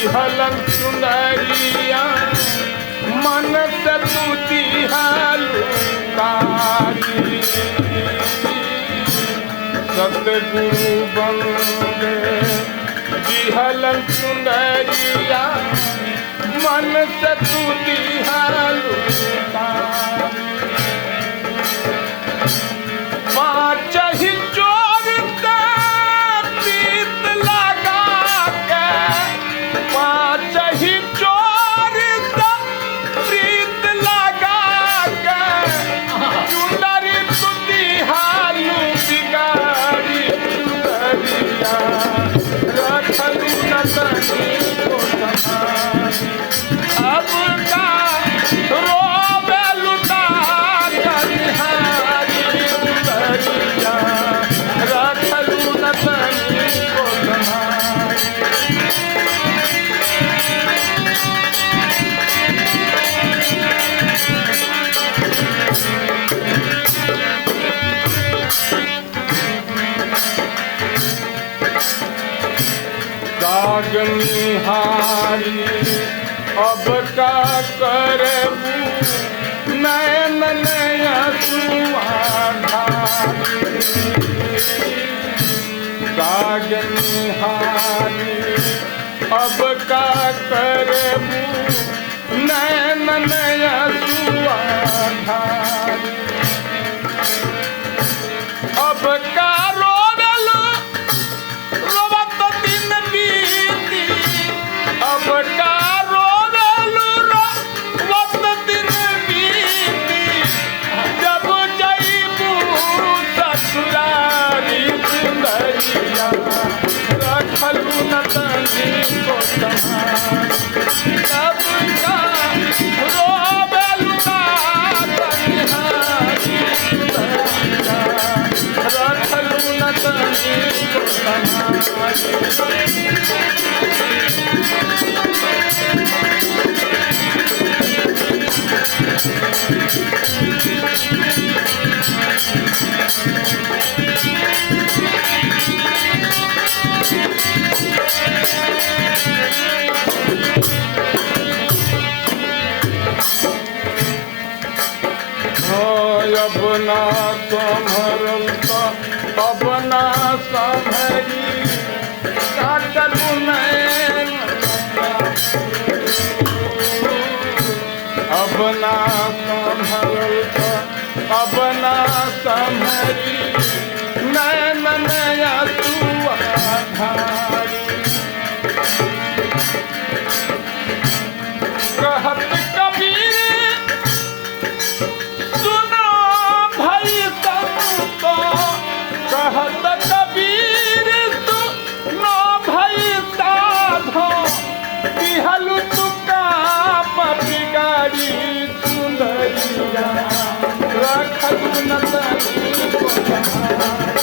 दिहलन सुंदरिया मन से तू दिहलु तारी सतगुरु बंदे दिहलन सुंदरिया मन से तू दिहलु तारी पाँच ही चोर का प्रीत लगा के पाँच ही चोर का प्रीत लगा के चुंदरी तू दिहालू बिगाड़ी चुंदरिया रखलू नतनी को समारी अब का रोवे लुटा कनिहारी चुंदरिया रखलू नतनी को समारी दागनिहारी अब का करबू नैन नया सुआधारी दागनिहारी अब का करबू नैन नया सुआधारी अब का रोवेलू रोवत दिन बीती अब का रोवेलू रोवत दिन बीती जब जईबू ससुरारी चुंदरिया रखलू नतनी को समारी अब का रोवेलू कनिहारी चुंदरिया रखलू नतनी को समारी अब ना संभरल अब ना संभरी काटलू नैन अब ना संभरल अब ना संभरी नैन नया सुआधारी कहत कबीर कहत कबीर तू नो भई साधो दिहलु तू काम बिगाड़ी चुंदरिया रखलू नतनी को समारी